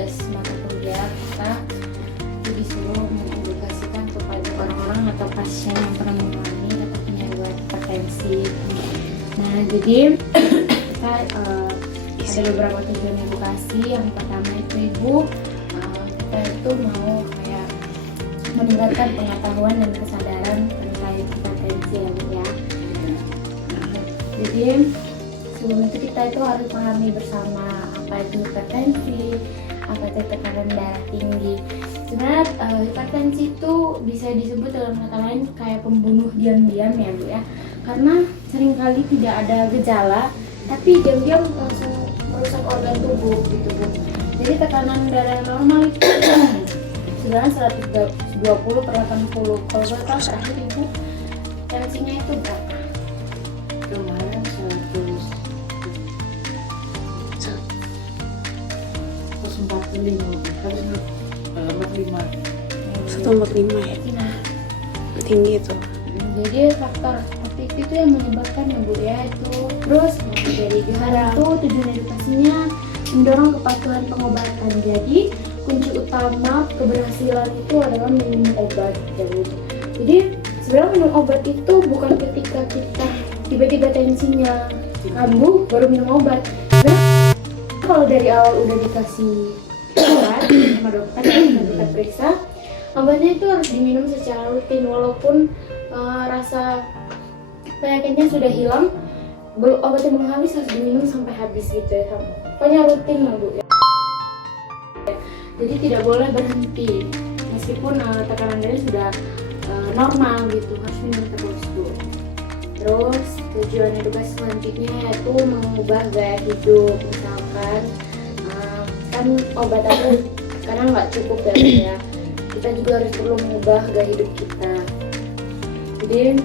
tugas mata kuliah kita itu disuruh mengedukasikan kepada orang-orang atau pasien yang pernah mengalami atau punya riwayat hipertensi. Nah, jadi kita ada beberapa tujuan edukasi. Yang pertama itu ibu, kita itu mau kayak meningkatkan pengetahuan dan kesadaran terkait hipertensi ya. Jadi sebelum itu kita itu harus pahami bersama apa itu hipertensi, apa itu tekanan darah tinggi. Sebenarnya hipertensi itu bisa disebut dalam kata lain kayak pembunuh diam-diam ya Bu ya, karena seringkali tidak ada gejala tapi diam-diam langsung merusak organ tubuh gitu Bu. Jadi tekanan darah normal itu sebenarnya 120/80. Kalau boleh tahu terakhir Ibu tensinya itu berapa? Kemarin 145 ya, tinggi itu. Jadi faktor seperti itu yang menyebabkan ya Bu ya itu. Terus dari gejala itu tujuan edukasinya mendorong kepatuhan pengobatan. Jadi kunci utama keberhasilan itu adalah minum obat ya Bu. Jadi sebenarnya minum obat itu bukan ketika kita tiba-tiba tensinya kambuh baru minum obat. Nah, kalau dari awal udah dikasih obat sama dokter dan kita periksa, obatnya itu harus diminum secara rutin walaupun rasa penyakitnya sudah hilang, obatnya belum habis harus diminum sampai habis gitu ya. Pokoknya rutin lah Bu ya. Jadi tidak boleh berhenti meskipun tekanan darah sudah normal gitu, harus minum terus Bu. Terus tujuan edukasi selanjutnya yaitu mengubah gaya hidup. Misalkan kan obat itu kadang nggak cukup ya Bu ya, kita juga harus perlu mengubah gaya hidup kita. Jadi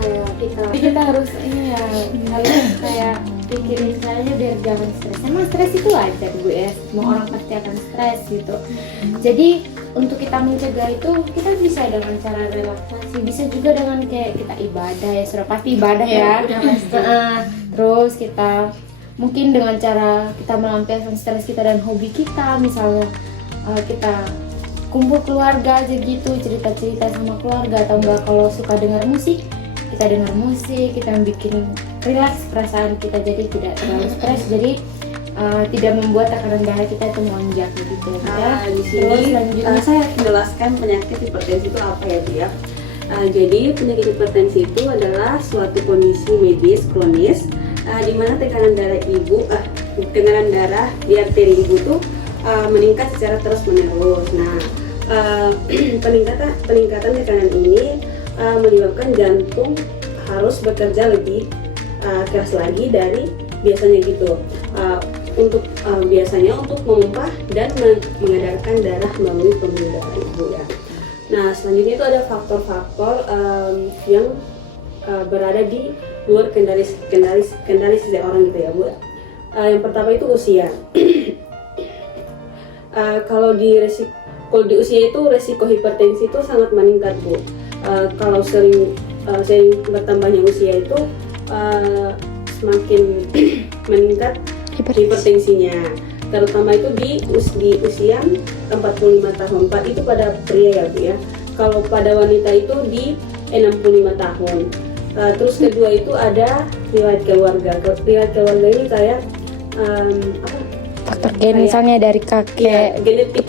kayak kita harus ini ya, harus kayak pikirin caranya biar jangan stres. Emang stres itu wajar Bu ya, semua orang pasti akan stres gitu. Jadi untuk kita mencegah itu kita bisa dengan cara relaksasi, bisa juga dengan kayak kita ibadah ya, sudah pasti ibadah ya. Terus kita mungkin dengan cara kita melampiaskan stres kita dan hobi kita, misalnya kita kumpul keluarga aja gitu, cerita-cerita sama keluarga, atau enggak kalau suka dengar musik, kita dengar musik, kita bikin rileks perasaan kita jadi tidak terlalu stres, jadi tidak membuat tekanan darah kita itu melonjak gitu ya. Di sini saya menjelaskan penyakit hipertensi itu apa ya Bu ya. Jadi penyakit hipertensi itu adalah suatu kondisi medis kronis di mana tekanan darah di arteri ibu tuh meningkat secara terus-menerus. Nah, peningkatan tekanan ini menyebabkan jantung harus bekerja lebih keras lagi dari biasanya gitu. Biasanya untuk memompa dan mengedarkan darah melalui pembuluh darah ibu ya. Nah, selanjutnya itu ada faktor-faktor yang berada di luar kendali seseorang gitu ya Bu. Yang pertama itu usia. Kalau di usia itu resiko hipertensi itu sangat meningkat Bu. Kalau sering bertambahnya usia itu semakin meningkat hipertensinya, terutama itu di usia 45 tahun. Itu pada pria ya Bu ya. Kalau pada wanita itu di 65 tahun. Terus kedua itu ada riwayat keluarga. Riwayat keluarga ini kayak faktor gen misalnya dari kakek genetik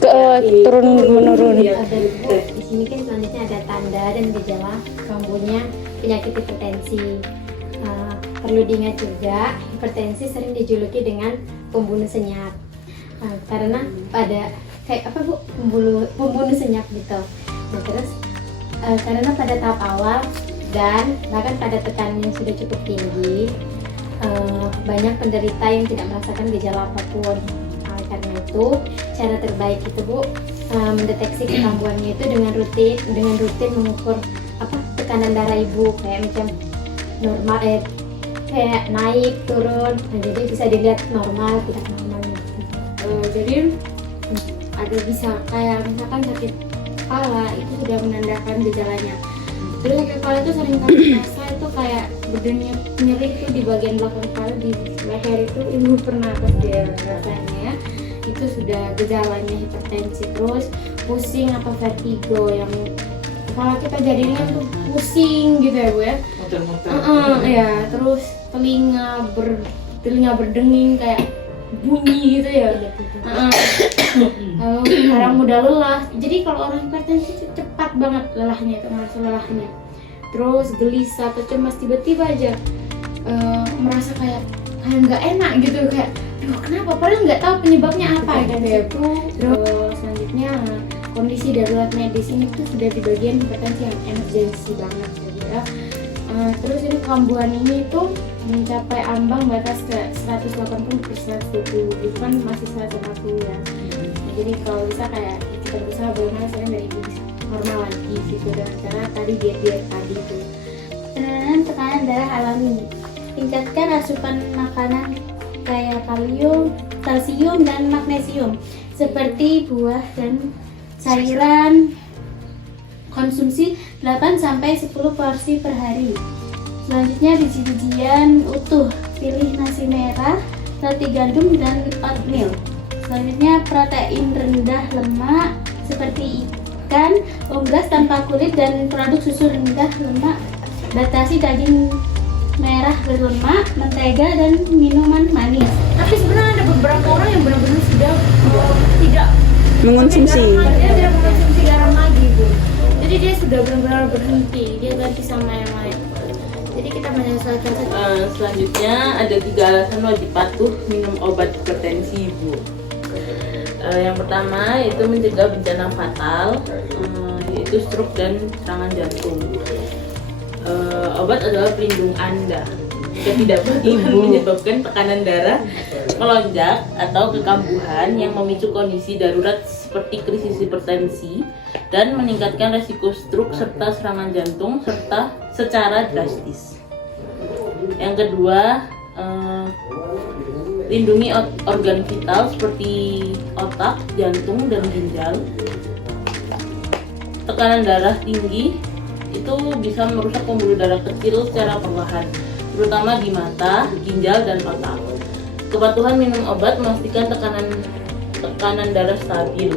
turun menurun. Ya. Di sini kan selanjutnya ada tanda dan gejala kambuhnya penyakit hipertensi. Perlu diingat juga, hipertensi sering dijuluki dengan pembunuh senyap. Karena pada kayak apa Bu? Pembunuh senyap gitu. Nah, terus karena pada tahap awal dan bahkan pada tekanan yang sudah cukup tinggi, banyak penderita yang tidak merasakan gejala apapun. Karena itu cara terbaik itu Bu, mendeteksi kekambuhannya itu dengan rutin mengukur tekanan darah ibu, kayak macam normal kayak naik turun. Nah, jadi bisa dilihat normal tidak normal gitu. Jadi ada bisa kayak misalkan sakit kepala itu sudah menandakan gejalanya. Terus sakit kepala itu sering kali terasa itu kayak badannya nyeri itu di bagian belakang kepala, di leher itu ibu pernah pas dia rasanya ya. Itu itu sudah gejalanya hipertensi. Terus pusing atau vertigo yang kepala kita jadinya tuh pusing gitu ya Bu ya. Muter-muter. Ya, terus telinga berdenging kayak bunyi gitu ya. Lalu kadang mudah lelah. Jadi kalau orang hipertensi itu cepat banget lelahnya, itu merasa lelahnya. Terus gelisah atau cemas tiba-tiba aja merasa kayak nggak enak gitu, kayak aduh kenapa, padahal nggak tahu penyebabnya apa gitu ya. Terus selanjutnya kondisi darurat medis ini tuh sudah di bagian hipertensi yang emergensi banget gitu ya. Terus ini kambuhan ini tuh mencapai ambang batas ke 180 per 120, itu kan masih 140 ya. Nah, jadi kalau bisa kayak kita berusaha bagaimana sering dari normal lagi gitu dengan cara tadi diet tadi tuh. Penanganan tekanan darah alami. Tingkatkan asupan makanan kayak kalsium dan magnesium seperti buah dan sayuran. Konsumsi 8-10 porsi per hari. Selanjutnya biji-bijian utuh. Pilih nasi merah, roti gandum dan oatmeal. Selanjutnya protein rendah lemak seperti ikan, unggas tanpa kulit dan produk susu rendah lemak. Batasi daging merah berlemak, mentega dan minuman manis. Tapi sebenarnya ada beberapa orang yang benar-benar sudah tidak Mengonsumsi. dia tidak mengonsumsi garam lagi Bu. Jadi dia sudah benar-benar berhenti, dia ganti sama yang lain. Jadi kita menyesuaikan saja. Selanjutnya ada 3 alasan wajib patuh minum obat hipertensi Bu. Yang pertama itu mencegah bencana fatal, yaitu stroke dan serangan jantung. Obat adalah pelindung Anda jika tidak menyebabkan tekanan darah melonjak atau kekambuhan yang memicu kondisi darurat seperti krisis hipertensi dan meningkatkan resiko stroke serta serangan jantung serta secara drastis. Yang kedua, lindungi organ vital seperti otak, jantung, dan ginjal. Tekanan darah tinggi itu bisa merusak pembuluh darah kecil secara perlahan, terutama di mata, ginjal, dan otak. Kepatuhan minum obat memastikan tekanan darah stabil.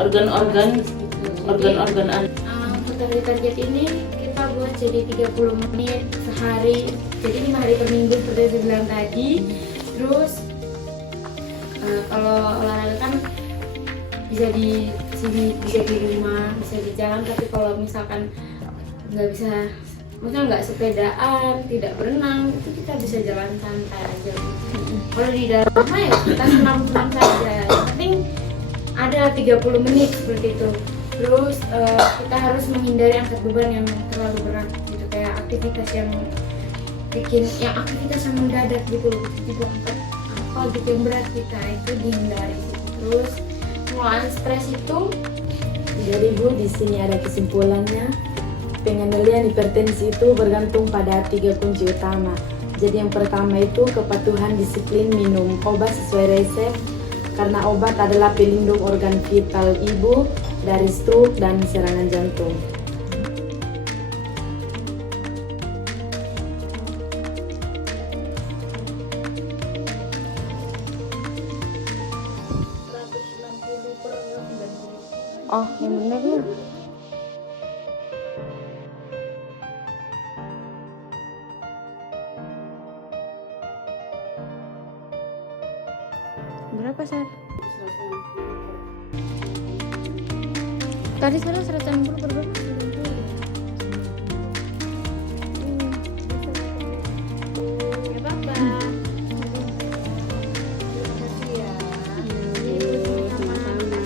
Organ-organ Untuk target ini kita buat jadi 30 menit sehari, jadi 5 hari per minggu seperti yang saya bilang tadi. Terus kalau olahraga kan bisa di sini, bisa di rumah, bisa di jalan. Tapi kalau misalkan nggak bisa, maksudnya nggak sepedaan, tidak berenang, itu kita bisa jalan santai aja. Kalau di dalam rumah ya kita senam-senam saja. Yang penting ada 30 menit seperti itu. Terus kita harus menghindari angkat beban yang terlalu berat gitu, kayak aktivitas yang aktivitas yang mendadak gitu, juga angkat apa gitu yang berat, kita itu dihindari gitu. Terus pengelolaan stres itu, jadi Bu, di sini ada kesimpulannya. Pengendalian hipertensi itu bergantung pada 3 kunci utama. Jadi yang pertama itu kepatuhan disiplin minum obat sesuai resep, karena obat adalah pelindung organ vital ibu dari stroke dan serangan jantung. oh yang benar ya. Berapa Sar? Tadi Sarah 160 per berapa? 90. Ya Bapak. Terima kasih ya. Sama-sama.